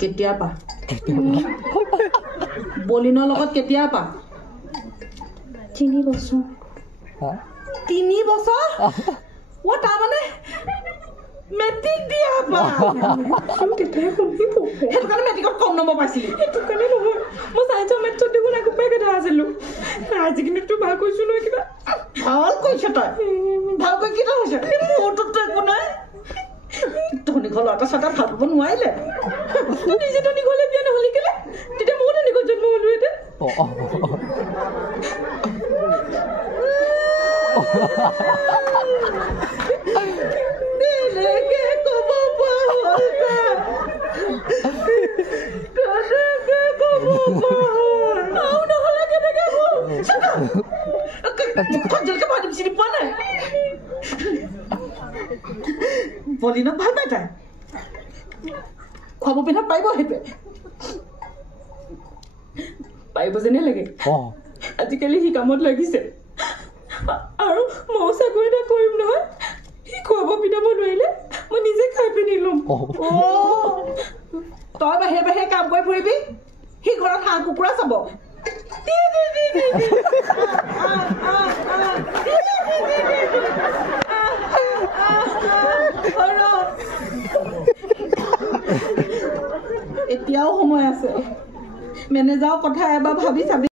কেতিয়াবা বলিনৰ লগত কেতিয়াবা 3 বছৰ 3 বছৰ ও তাৰমানে মেট্ৰিক দিয়া পা তেতিয়াই শুনিব সেইটো কাৰণে মেট্ৰিকত কম নম্বৰ পাইছিলি সেইটো কাৰণে নহয় মই চাইন্সৰ মেথছত দেখোন একো পাই কথা আছিলো আজি কিন্তু তোৰ ভাল কৈছো নহয় কিবা ভাল কৈছ তই ভালকৈ কি হৈছে মোৰটোতো একো নাই ধনী ঘৰ ল'ৰা ছাতা ভাল পাব নোৱাৰিলে নিজে ধনী ঘৰলৈ বিয়া নহ'লে কেলে তেতিয়া ময়ো ধনী ঘৰত জন্ম হ'লো এতিয়া বলিনক ভাল পাই তাই খুৱাব পিন্ধা পাৰিব সেইটোৱে পাৰিব যেনে লাগে আজিকালি সি কামত লাগিছে আৰু ময়ো চাকৰি এটা কৰিম নহয় সি খুৱাব পিন্ধাব নোৱাৰিলে মই নিজে খাই পিনি ল'ম তই বাহিৰে বাহিৰে কাম কৰি ফুৰিবি সি ঘৰত হাঁহ কুকুৰা চাব এতিয়াও সময় আছে মেনেজাৰৰ কথা এবাৰ ভাবি চাবি